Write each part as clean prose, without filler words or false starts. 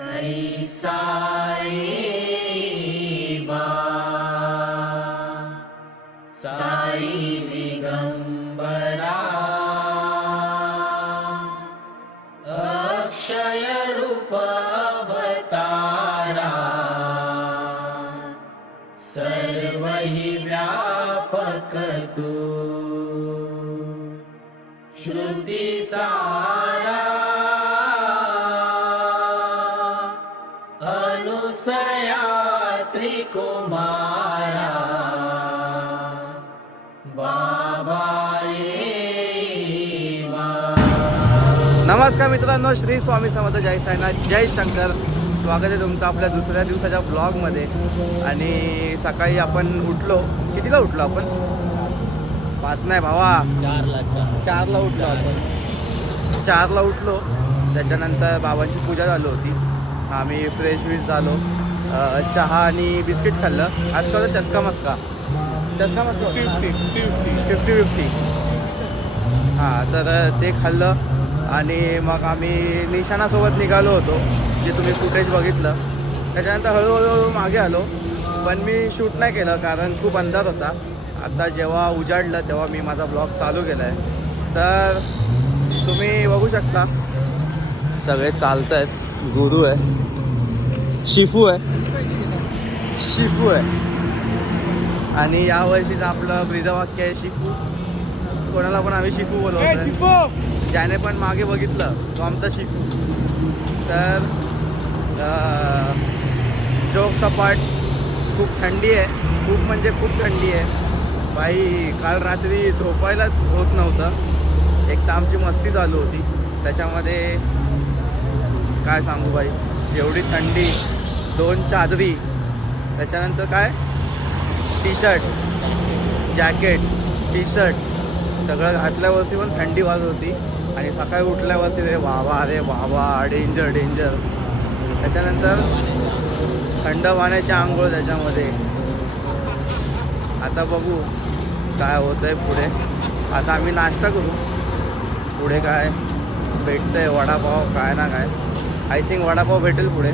ऐ साई बा साई दिगंबरा अक्षय रूप अवतारा सर्व हि व्यापक तू श्रुती सारा अनुसया त्रिकुमारा बाबा नमस्कार मित्रांनो, श्री स्वामी समर्थ, जय साईनाथ, जय शंकर. स्वागत आहे तुमचं आपल्या दुसऱ्या दिवसाच्या ब्लॉगमध्ये. आणि सकाळी आपण उठलो. कितीला उठलो आपण? 5 नाही भावा, 4ला उठलो आपण. 4ला उठलो. त्याच्यानंतर बाबांची पूजा झाली होती. आम्ही फ्रेश विश झालो. चहा आणि बिस्किट खाल्लं. आज कसं चस्का मस्का 50-50. हां, तर ते खाल्लं. आणि मग आम्ही निशाणासोबत निघालो होतो, जे तुम्ही फुटेज बघितलं. त्याच्यानंतर हळूहळू मागे आलो, पण मी शूट नाही केलं कारण खूप अंधार होता. आता जेव्हा उजाडलं तेव्हा मी माझा ब्लॉग चालू केला आहे. तर तुम्ही बघू शकता सगळे चालत आहेत. गुरु आहे, शिफू आहे. आणि यावर्षीचं आपलं ब्रीदवाक्य आहे शिफू. कोणाला पण आम्ही शिफू बोलवतो. ज्याने पण मागे बघितलं तो आमचा शिफू. तर जोक सपाट. खूप थंडी आहे, खूप म्हणजे खूप थंडी आहे बाई. काल रात्री झोपायलाच होत नव्हतं. एक तर आमची मस्ती चालू होती, त्याच्यामध्ये काय सांगू बाई, एवढी थंडी. 2 चादरी, त्याच्यानंतर काय T shirt, jacket, T shirt सगळं घातल्यावरती पण थंडी वाजत होती. आणि सकाळी उठल्यावरती अरे बाबा डेंजर. त्याच्यानंतर थंड पाण्याची आंघोळ त्याच्यामध्ये. आता बघू काय होतं आहे पुढे. आता आम्ही नाश्ता करू. पुढे काय भेटतं आहे, वडापाव काय ना काय. आय थिंक वडापाव भेटेल पुढे,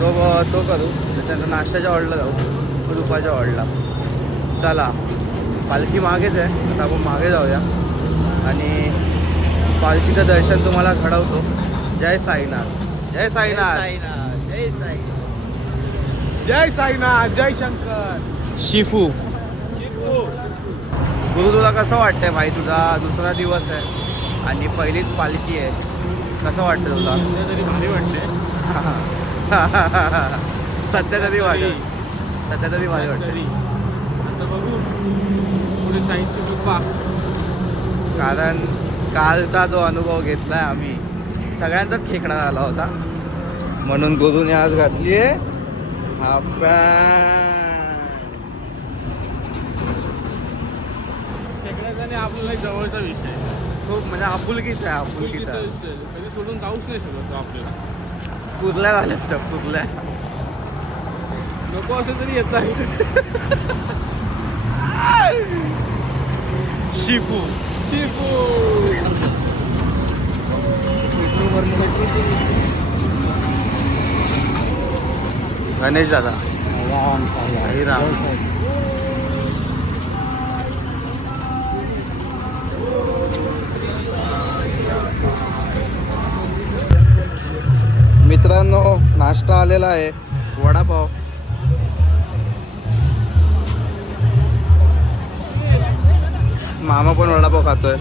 तो करू. त्याच्यानंतर नाश्त्याच्या ऑर्डरला जाऊ, दुपारच्या ऑर्डरला. चला, पालखी मागेच आहे. आता आपण मागे जाऊया आणि पालखीचं दर्शन तुम्हाला घडवतो. जय साईनाथ, जय साईनाथ, जय साई. जय साईनाथ, जय शंकर. शिफू. गुरु, तुला कसं वाटतंय भाई? तुझा दुसरा दिवस आहे आणि पहिलीच पालखी आहे. कसं वाटतं तुला? तरी भारी वाटते. सध्या तरी भारी वाटते. आता बघू पुढे साईंची कृपा. कारण कालचा जो अनुभव घेतलाय आम्ही, सगळ्यांचाच खेकणा आला होता. म्हणून गुरुने आज घातली आहे हाफ पॅन्ट. सगळ्याजणी आपल्याला एक जवळचा विषय. खूप म्हणजे आपुलकीचा आहे, आपुलकीचा. कधी सोडून जाऊच नाही शकत तो आपल्याला. कुर्ल्या झाल्या त्या कुर्ल्या. नको असं तरी येत आहे. शिफू. गणेश दादा, साईराम. मित्रांनो, नाश्ता आलेला आहे, वडापाव. मामा पण वडापाव खातोय.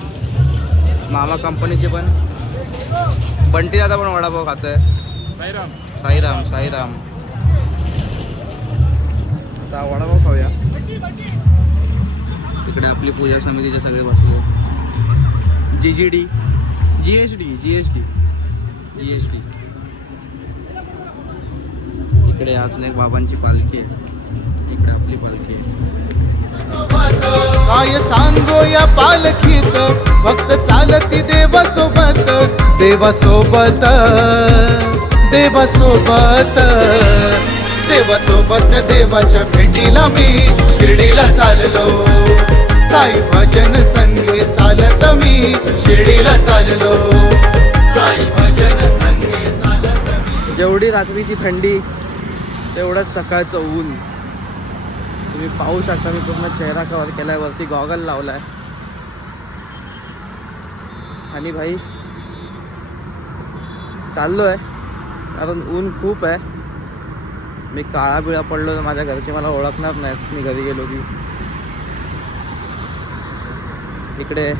मामा कंपनीचे पण. बंटी दादा पण वडापाव खातोय. साईराम. आता वडापाव खाऊया. तिकडे आपली पूजा समितीचे सगळे बसले. GGD, GSD. इकडे अजून एक बाबांची पालखी आहे. इकडे आपली पालखी आहे. काय सांगो या पालखीत, भक्त चालती देवासोबत. देवाच्या भेटीला मी शिर्डीला चाललो. साई भजन संगे चालत मी शिर्डीला चाललो. साई भजन संगे चालत मी जेवढी रात्रीची थंडी तेवढंच सकाळचं ऊन. तुम्ही पाहू शकता मी पूर्ण चेहरा कव्हर केलाय, वरती गॉगल लावलाय. आणि भाई चाललोय कारण ऊन खूप आहे. मी काळा बिळा पडलो तर माझ्या घरचे मला ओळखणार नाहीत मी घरी गेलो की. इकडे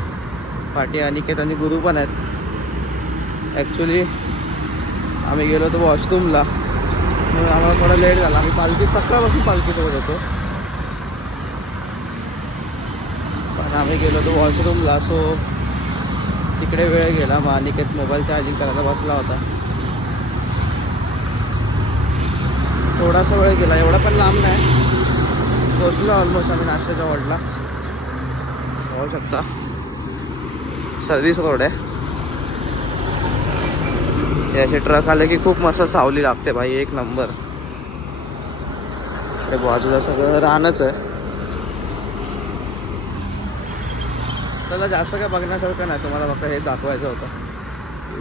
पाटी अनिकेत आणि गुरु पण आहेत. ॲक्च्युली आम्ही गेलो होतो वॉशरूमला म्हणून आम्हाला थोडा लेट झाला. आम्ही पालखी सकाळपासून पालखीसोबत होतो पण आम्ही गेलो होतो वॉशरूमला, सो तिकडे वेळ गेला. मग अनिकेत मोबाईल चार्जिंग करायला बसला होता. थोडासा वेळ गेला, एवढा पण लांब नाही. पोचलो ऑलमोस्ट आम्ही नाश्त्याच्या वॉर्डला. पाहू शकता सर्व्हिस रोड आहे. हे असे ट्रक आले की खूप मस्त सावली लागते भाई, एक नंबर. अरे बाजूला सगळं रानच आहे. त्याला जास्त काय बघण्यासारखं नाही, तुम्हाला फक्त हे दाखवायचं होतं.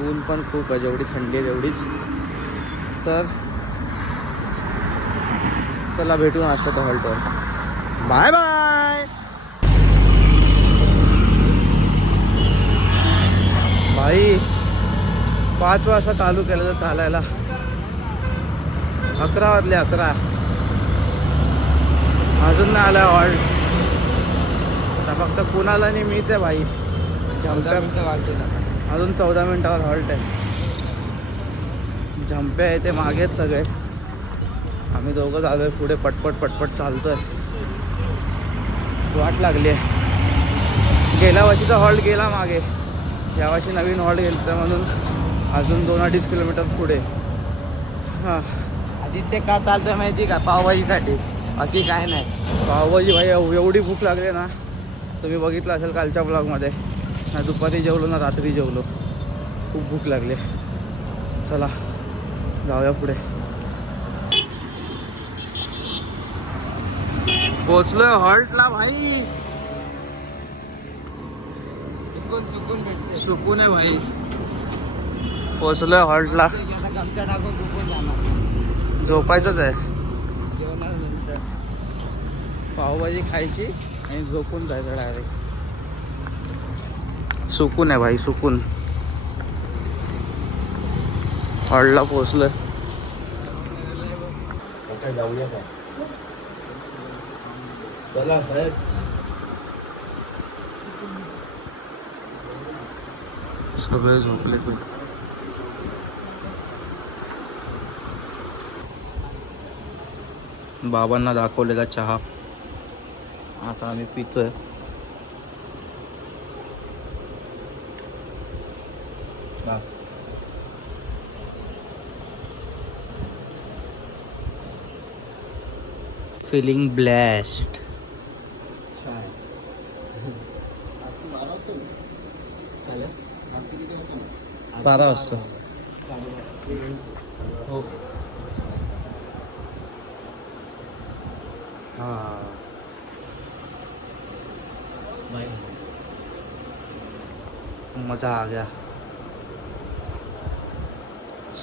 ऊन पण खूप आहे, जेवढी थंडी आहे तेवढीच. तर चला भेटू नाश्त्याच्या हॉल्टवर. Bye bye. भाई 5 वाजता चालू केलं तर चालायला 11 वाजले. 11 अजून नाही आला हॉल्ट. आता फक्त कुणाला आणि मीच आहे भाई. झंप्या अजून 14 मिनिटावर हॉल्ट आहे. झंप्या आहे ते मागेच सगळे. आम्ही दोघं चालू पुढे पटपट चालतोय. वाट लागली आहे. गेल्या वर्षीचा हॉल्ट गेला मागे, यावर्षी नवीन हॉल्ट गेलं म्हणून अजून 2-2.5 किलोमीटर पुढे. हां आदित्य का चालतोय माहिती का? पावभाजीसाठी, बाकी काय नाही. पावभाजी भाई एवढी भूक लागली ना, तुम्ही बघितलं असेल कालच्या ब्लॉगमध्ये. ना दुपारी जेवलो ना रात्री जेवलो, खूप भूक लागली. चला जाऊया पुढे. पोचलोय हॉल्टला भाई. सुकून भेटते. सुकून आहे भाई. पोचलोय हॉल्टला. आता गमच्या टाकून सुकून जाणार. झोपायचंच आहे. जेवणानंतर पावभाजी खायची आणि झोपून जायचं डायरेक्ट. सुकून आहे भाई, सुकून. हॉल्टला पोचलोय. जाऊया का? चला साहेब. सगळे झोपले. बाबांना दाखवलेला चहा आता आम्ही पितोय. बस फीलिंग ब्लेस्ड. 12 वाजता. हो हाँ मजा आ गया.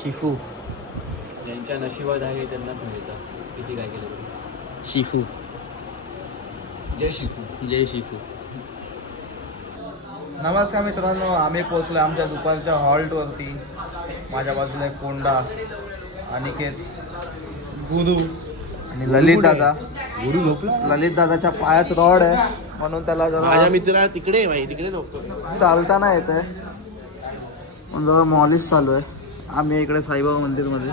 शिफू ज्यांच्या नशिबात आहे त्यांना सांगितलं किती काय केलं. शिफू जय शिकू. जय शिफू. नमस्कार मित्रांनो, आम्ही पोचलो आमच्या दुपारच्या हॉल्टवरती. माझ्या बाजूला एक कोंडा, अनिकेत, गुरु आणि ललित दादा. गुरु झोपला. ललित दादाच्या पायात रॉड आहे म्हणून त्याला माझ्या जरा मित्र तिकडे भाई, तिकडे झोपतो. चालताना येत आहे पण जरा मॉलिश चालू आहे. आम्ही इकडे साईबाबा मंदिरमध्ये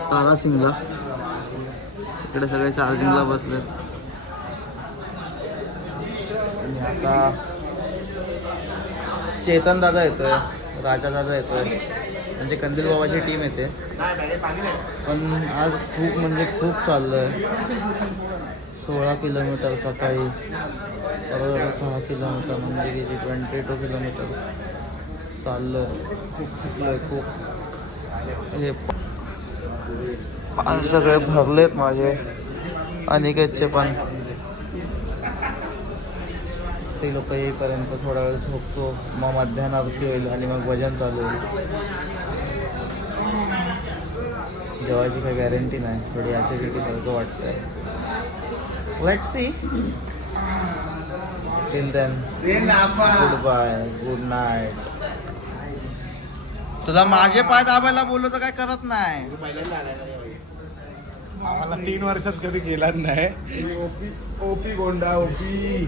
तारासिंगला. इकडे सगळे चार्जिंगला बसले. आणि आता चेतन दादा येतोय, राजा दादा येतोय, म्हणजे कंदील बाबाची टीम येते. पण आज खूप म्हणजे खूप चाललं आहे. 16 किलोमीटर सकाळी, परत 6 किलोमीटर म्हणजे किती 22 किलोमीटर चाललं. खूप थकलो आहे खूप. हे पाय सगळे भरलेत माझे, अनिकेतचे पण. ते लोक येईपर्यंत थोडा वेळ झोपतो, मग मध्याह्न आरती होईल आणि मग भजन चालू होईल. जेवायची काही गॅरंटी नाही, थोडी ॲसिडिटी सारखं वाटतंय. Let's see. Till then good bye, good night. तुला माझे पाय दाबायला बोललो तर काय करत नाही. आम्हाला 3 वर्षात कधी गेलाच नाही. ओपी गोंडा ओपी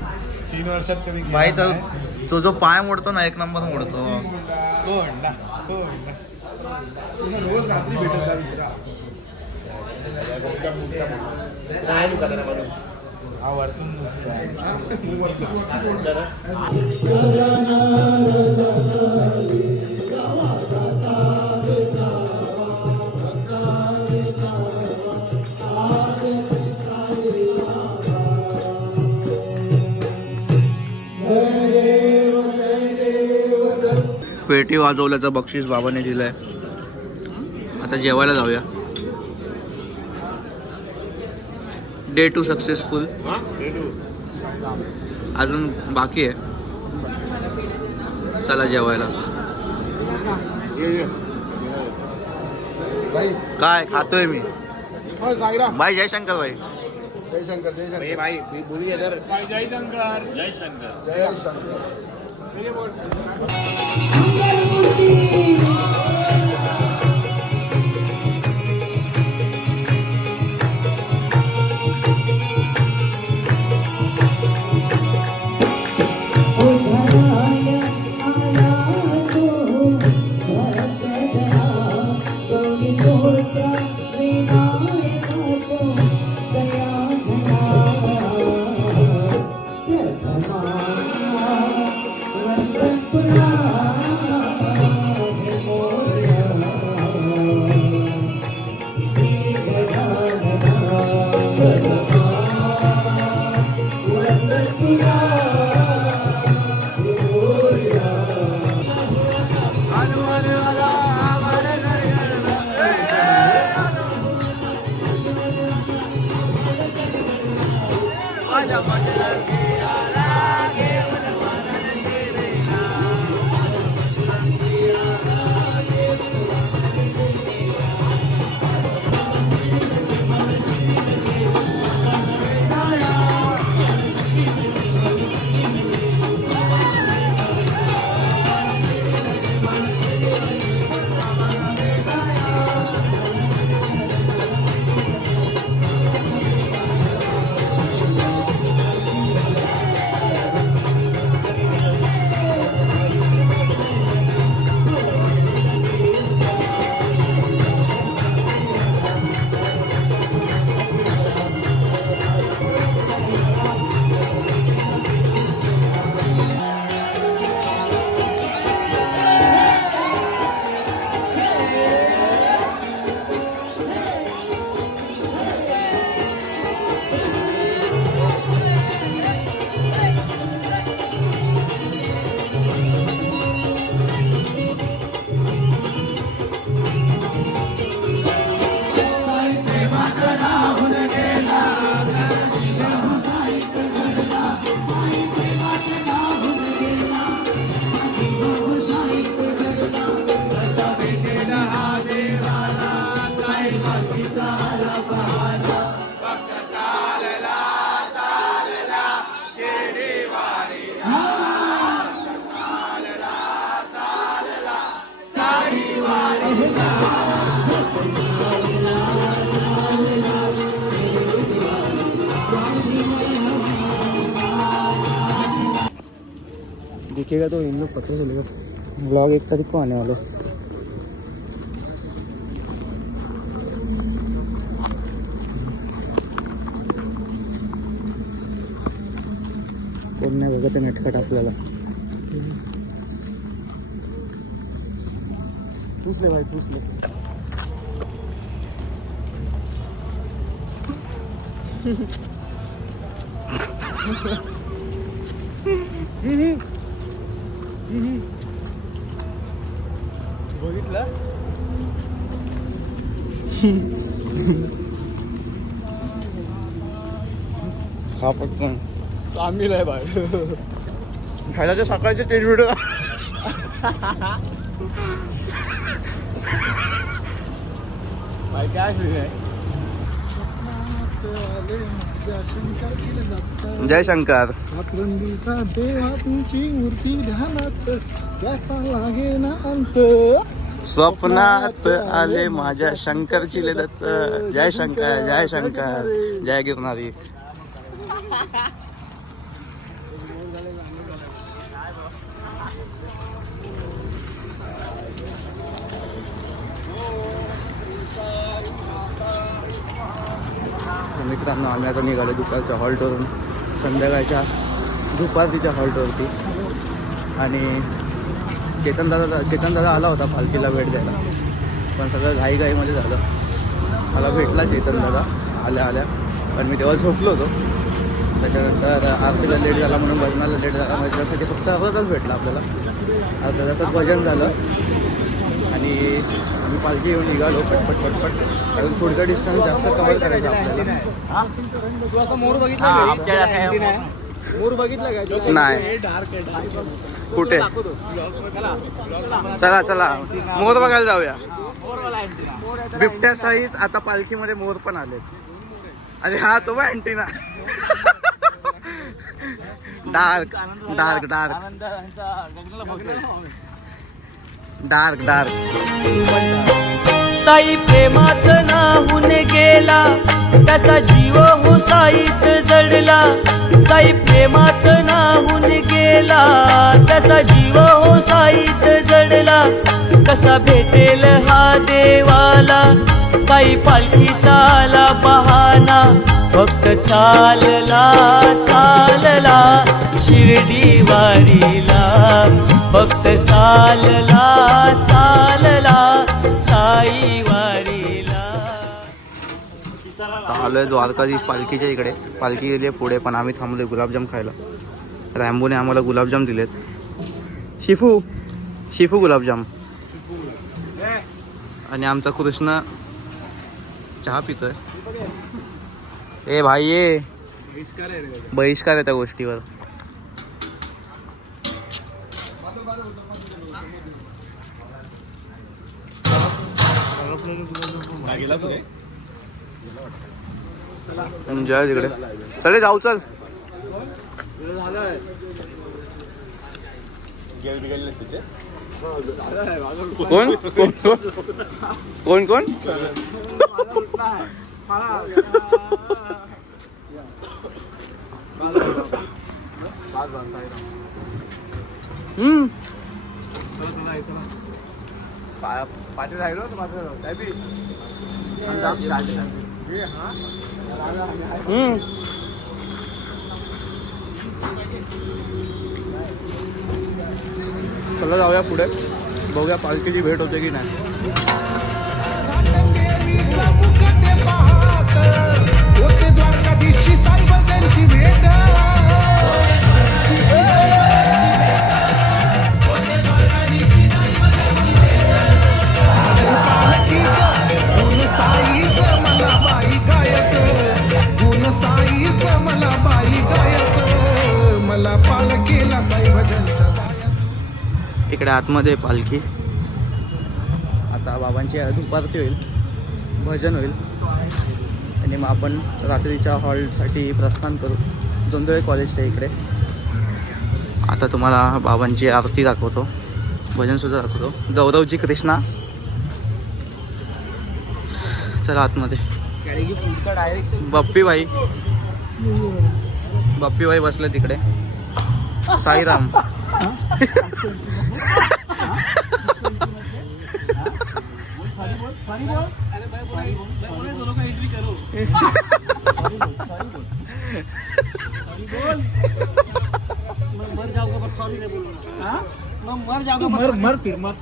3 वर्षात कधी गेला भाई तर नाही. तो जो पाय मोडतो ना 1 नंबर मोडतो. गोंडा गोंडा तुला रोज रात्री भेटत जा मित्रा. हा वरतून पेटी वाजवल्याचं बक्षीस बाबाने दिलंय. आता जेवायला जाऊया. Day 2 successful. अजून बाकी आहे. चला जेवायला. काय खातोय मी. भाई जयशंकर भाई. जयशंकर जयशंकर भाई बोलिए इधर. जयशंकर. जयशंकर. दिखेगा तो इन लोग पता चलेगा. व्लॉग 1 तारीख को आने वाला. कोण नाही बघत आहे नटखट आपल्याला. पुसले भाई पुसले. बघितलं खा पटकन. सामील आहे बाय. खायला ते सकाळचे तेच व्हिडिओ. काय जय शंकर. देवा तुमची मूर्ती ध्यानात त्याचा लागे ना अंत. स्वप्नात आले माझ्या शंकरची ले दत्त. जय शंकर जय शंकर जय गिरणारी. मित्रांनो आम्ही आता निघालो दुपारच्या हॉल्टवरून संध्याकाळच्या दुपारतीच्या हॉल्टवरती. आणि चेतन दादा आला होता पालखीला भेट द्यायला, पण सगळं घाईघाईमध्ये झालं. मला भेटला चेतन दादा आल्या पण मी तेव्हा झोपलो होतो. त्याच्यानंतर आरतीला लेट झाला म्हणून भजनाला लेट झाला, म्हणजे त्यासाठी फक्त अर्धाच भेटला आपल्याला. अर्धा तासात भजन झालं आणि आम्ही पालखी येऊन निघालो पटपट. कारण पुढचा डिस्टन्स जास्त कव्हर करायचा आपल्याला. मोर बघितलं काय? नाही कुठे? चला मोर बघायला जाऊया. बिबट्या सहित आता पालखीमध्ये मोर पण आलेत. अरे हा तो अँटिना. डार्क साई प्रेमात नाहून गेला, त्याचा जीव हो साईत जडला. साई प्रेमात नाहून गेला, त्याचा जीव हो साईत जडला. कसा भेटेल हा देवाला, साई पालखीचा आला बहाना. फक्त चालला शिर्डी वारीला, फक्त चालला साई वारीला. आलोय द्वारकाधीश पालखीच्या इकडे. पालखी गेली पुढे, पण आम्ही थांबलोय गुलाबजाम खायला. रॅम्बोने आम्हाला गुलाबजाम दिलेत. शिफू गुलाबजाम. आणि आमचा कृष्ण चहा पितोय. ए भाई ये बहिष्कार आहे त्या गोष्टीवर. एन्जॉय तिकडे. चले जाऊ चल. कोण कोण कोण पाठी राहिलो चला जाऊया पुढे, बघूया पालखीची भेट होते की नाही. द्वारकाधीशी साईबाबांची भेट. गुण साईचं मला बाई गायचं, मला पालखीला साई भजनच्या. इकडे आतमध्ये पालखी. आता बाबांची दुपारती होईल, भजन होईल आणि मग आपण रात्रीच्या हॉलसाठी प्रस्थान करू. जोंधळे कॉलेजच्या इकडे. आता तुम्हाला बाबांची आरती दाखवतो, भजनसुद्धा दाखवतो. गौरवजी कृष्णा. चला आतमध्ये. बप्पी भाई बसले तिकडे. साईराम. मर फिर मत.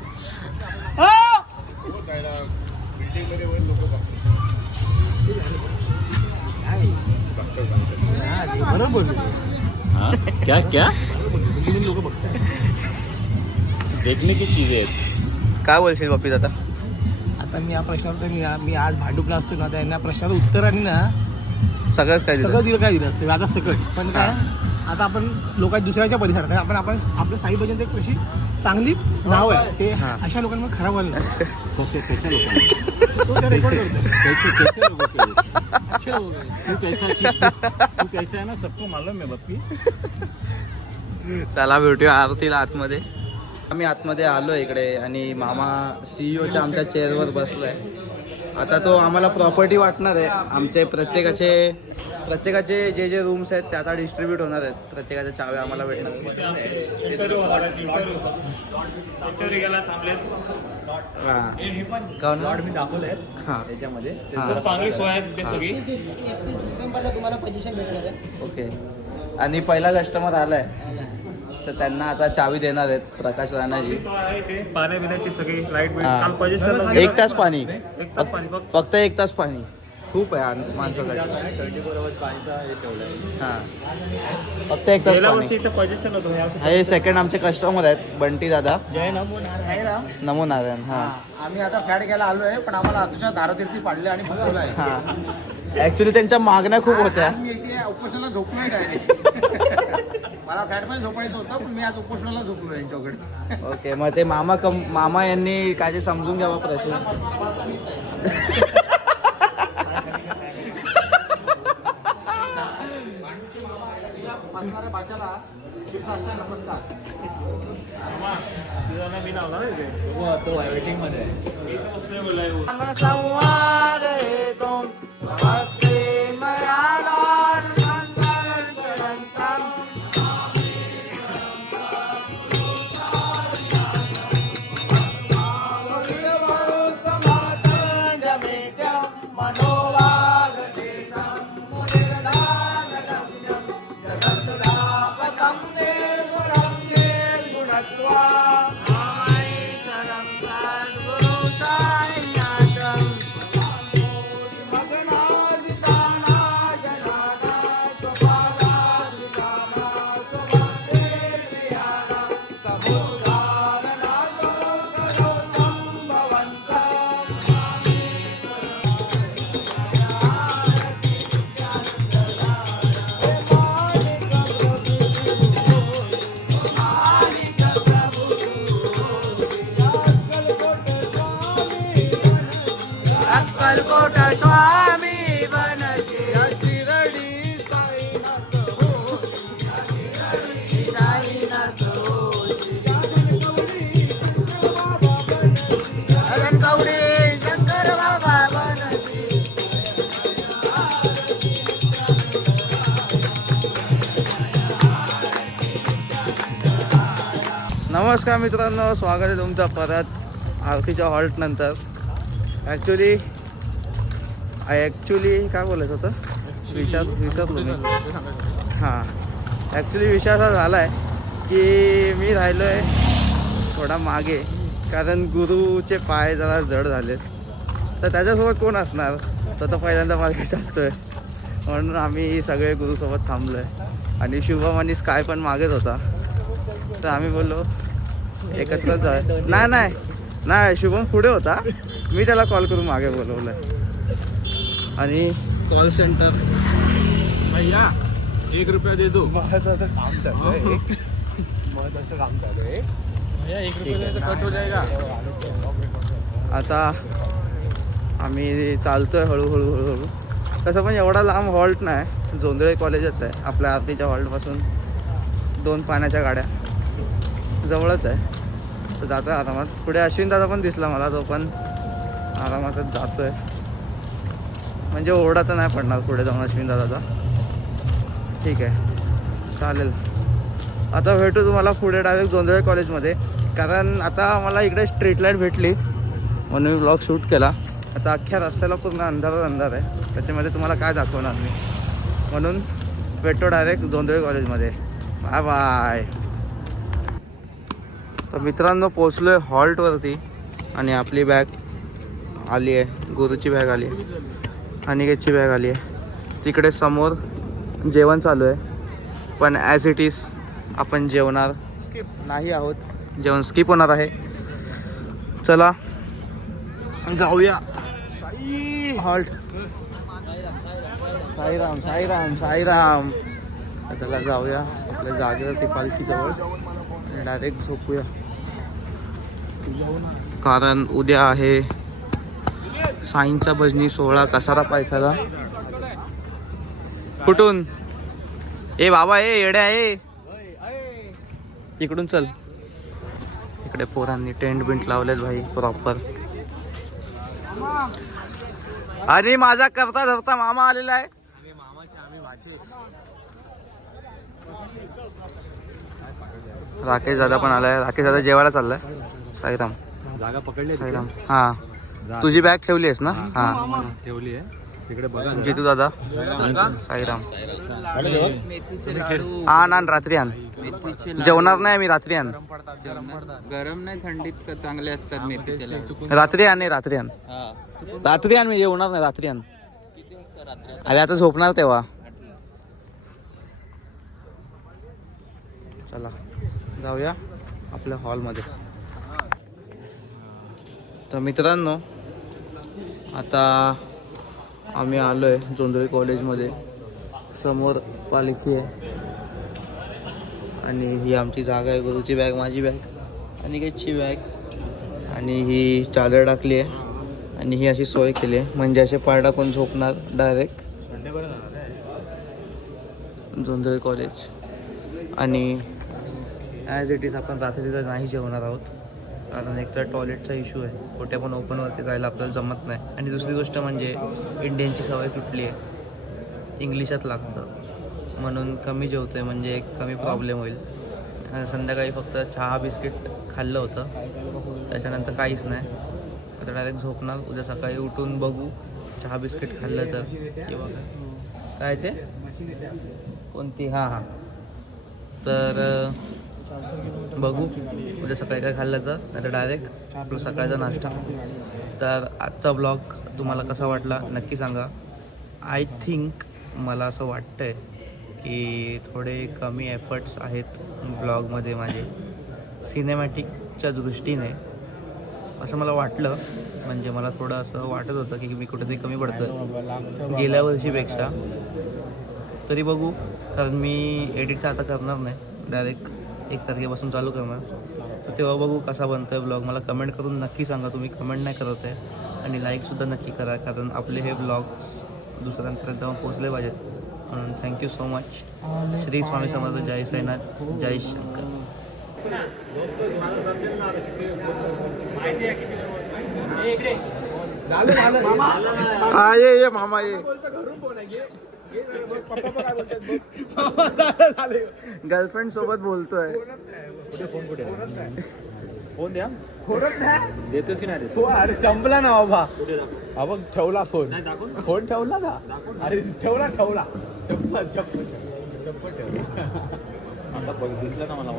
क्या क्या देखने की चीजें आहेत. काय बोलशील बाप्पी आता? आता मी या प्रश्नावर मी आज भांडुपला असतो ना, त्यांना प्रश्नाचं उत्तर आणि ना सगळंच काय सगळं दिलं काय दिलं असतं आता सकट. पण काय आता आपण लोकांच्या दुसऱ्याच्या परिसरात आपण आपलं साई भजन एक कशी चांगली नाव आहे ते अशा लोकांना खराब व्हायला नाही. तो ते रेकॉर्ड करतो. कैसे लोगों के अच्छे लोक आहेत. तू कैसा है ना सबको मालूम है बप्पी. चला भेटूया आरतीला आतमध्ये. आम्ही आतमध्ये आलो इकडे आणि मामा सीईओच्या आमच्या चेअरवर बसलाय. आता तो आम्हाला प्रॉपर्टी वाटणार आहे. आमचे प्रत्येकाचे जे रूम्स आहेत ते आता डिस्ट्रीब्यूट होणार आहेत. प्रत्येकाच्या चाव्या आम्हाला भेटणार लॉर्ड मी दाखवले हां त्याच्यामध्ये हां चांगली सोय आहे तिथे सगळी. तुम्हाला पोझिशन भेटणार आहे. ओके. आणि पहिला कस्टमर आलाय तर त्यांना आता चावी देणार आहेत प्रकाश राणाजी. पाण्या पिण्याची सगळी लाईट हा. काम पोझिशन 1 तास पाणी. एक तास पाणी फक्त. फक्त 1 तास पाणी खूप आहे माणसासाठी. 24 आवर्स पाणीचा हे ठेवलंय. हां फक्त 1 तास गेल्या पाणी. वर्षी इथं पोझिशन होतं यावर्षी हे सेकंड आमचे कस्टमर आहेत बंटी दादा. जय नमो नारायण. नमो नारायण. हां आम्ही आता फॅट घ्यायला आलोय पण आम्हाला आतूच्या धारातीर्थी पाडले आणि फसवलं आहे. हां ऍक्च्युली त्यांच्या मागण्या खूप होत्या. आज मी इथे उपोषणाला झोपलोय डायरेक्ट. मला फॅट मध्ये झोपायचं होतं पण मी आज उपोषणाला झोपलो यांच्याकडे. ओके. मग ते मामा यांनी काय ते समजून घ्यावा प्रश्न. बसणाऱ्या बाच्याला शिवशास्त्र नमस्कार. मी नावला ना इथे. तो वेटिंग मध्ये आहे. संवाद नमस्कार मित्रांनो, स्वागत आहे तुमचं परत आरतीच्या हॉल्ट नंतर. ॲक्च्युली काय बोलायचं होतं विसरलो मी. हां ॲक्च्युली विषय असा झाला आहे की मी राहिलो आहे थोडा मागे कारण गुरुचे पाय जरा जड झालेत. तर त्याच्यासोबत कोण असणार. तर पहिल्यांदा पालखी चालतो आहे म्हणून आम्ही सगळे गुरुसोबत थांबलो आहे. आणि शुभम आणि स्काय पण मागेच होता. तर आम्ही बोललो एकत्रच जाऊ. नाही शुभम पुढे होता. मी त्याला कॉल करून मागे बोलवलं आहे. आणि कॉल सेंटर भैया 1 रुपया दे दो. महत्वाचं काम चालू आहे. भैया 1 रुपया दे तो कट हो जाएगा. आता आम्ही चालतोय हळूहळू. तसं पण एवढा लांब हॉल्ट नाही. जोंधळे कॉलेजच आहे आपल्या आरतीच्या हॉल्टपासून 2 पाण्याच्या गाड्या जवळच आहे. तर जातो आहे आरामात. पुढे अश्विन दादा पण दिसला मला. तो पण आरामातच जातो आहे. म्हणजे ओरडा तर नाही पडणार पुढे जाऊन अश्विन दादाचा. ठीक आहे चालेल. आता भेटू तुम्हाला पुढे डायरेक्ट जोंधळे कॉलेजमध्ये. कारण आता मला इकडे स्ट्रीट लाईट भेटली म्हणून मी ब्लॉग शूट केला. आता अख्ख्या रस्त्याला पूर्ण अंधार आहे. त्याच्यामध्ये तुम्हाला काय दाखवणार मी. म्हणून भेटतो डायरेक्ट जोंधळे कॉलेजमध्ये. Bye bye. तर मित्रांनो पोचलो आहे हॉल्टवरती आणि आपली बॅग आली आहे. गुरुची बॅग आली आहे. अनिकेतची बॅग आली आहे. तिकडे समोर जेवण चालू आहे पण ॲज इट इज आपण जेवणार नाही आहोत. जेवण स्किप होणार आहे. चला जाऊया हॉल्ट. साईराम साईराम साईराम. त्याला जाऊया आपल्या जागेवरती पालखीजवळ आणि डायरेक्ट झोपूया. कारण उद्या आहे साईंचा भजनी सोहळा कसारा पायथ्याला. कुठून? ए बाबा ए येड्या ए इकडून चल. इकडे पोरांनी टेंट बिंट लावलेत भाई प्रॉपर. आणि माझा करता धरता मामा आलेला आहे. राकेश दादा पण आलाय. राकेश दादा जेवायला चाललाय. साईराम जागा पकडली साईराम. हा तुझी बॅग ठेवली आहेस ना? हा ठेवली आहे तिकडे बघा. जितू दादा साईराम. आण आण रात्री आण. जेवणार नाही मी रात्री आण. गरम नाही थंडीत चांगले असतात मेथीचे लाडू. रात्री आण नाही रात्री आण. रात्री आण मी जेवणार नाही रात्री आण. अरे आता झोपणार तेव्हा. चला जाऊया आपल्या हॉलमध्ये. तर मित्रांनो आता आम्ही आलो आहे जोंधळी कॉलेजमध्ये. समोर पालखी आहे आणि ही आमची जागा आहे. गुरुची बॅग, माझी बॅग, अनिकेतची बॅग आणि ही चादर टाकली आहे आणि ही अशी सोय केली आहे म्हणजे असे पाय टाकून झोपणार डायरेक्ट. जोंधळी कॉलेज. आणि ॲज इट इज आपण रात्रीचं नाही जेवणार आहोत कारण एक तर टॉयलेटचा इश्यू आहे. कुठे पण ओपनवरती जायला आपल्याला जमत नाही. आणि दुसरी गोष्ट म्हणजे इंडियनची सवय तुटली आहे. इंग्लिशात लागतं म्हणून कमी जेवतो आहे म्हणजे एक कमी प्रॉब्लेम होईल. संध्याकाळी फक्त चहा बिस्किट खाल्लं होतं त्याच्यानंतर काहीच नाही. आता डायरेक्ट झोपणार. उद्या सकाळी उठून बघू चहा बिस्किट खाल्लं तर किंवा काय ते कोणती. हां हां तर बघू उद्या सकाळी काय खाल्लं तर नाही तर डायरेक्ट आपलं सकाळचा नाश्ता. तर आजचा ब्लॉग तुम्हाला कसा वाटला नक्की सांगा. आय थिंक मला असं वाटतं आहे की थोडे कमी एफर्ट्स आहेत ब्लॉगमध्ये माझे सिनेमॅटिकच्या दृष्टीने असं मला वाटलं. म्हणजे मला थोडं असं वाटत होतं की मी कुठेतरी कमी पडतो गेल्या वर्षीपेक्षा. तरी बघू कारण मी एडिट तर आता करणार नाही. डायरेक्ट 1 तारखेपासून चालू करणार. तर तेव्हा बघू कसा बनतो आहे ब्लॉग. मला कमेंट करून नक्की सांगा. तुम्ही कमेंट नाही करत आहे आणि लाईकसुद्धा नक्की करा कारण आपले हे ब्लॉग्स दुसऱ्यांपर्यंत पोहोचले पाहिजेत. म्हणून thank you so much. Shri Swami Samarth. जय साईनाथ. जय शंकर. हा ये मामा ये. गर्लफ्रेंड सोबत बोलतोय. फोन द्या. देतोस की नाही देत? अरे संपला ना बाबा. हा बघ ठेवला फोन. फोन ठेवला ना. अरे ठेवला चप्पल आता बघ दिसलं ना मला.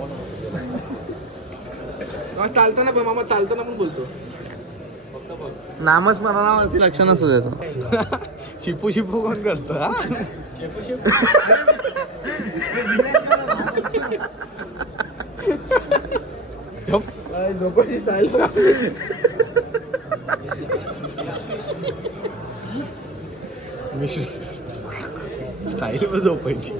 चालताना पण मामा चालताना पण बोलतो. नामस्मरणावरती लक्ष नसतं त्याचं. शिपू शिपू कोण करतो हा. झोपायची स्टाईल स्टाईल झोपायची.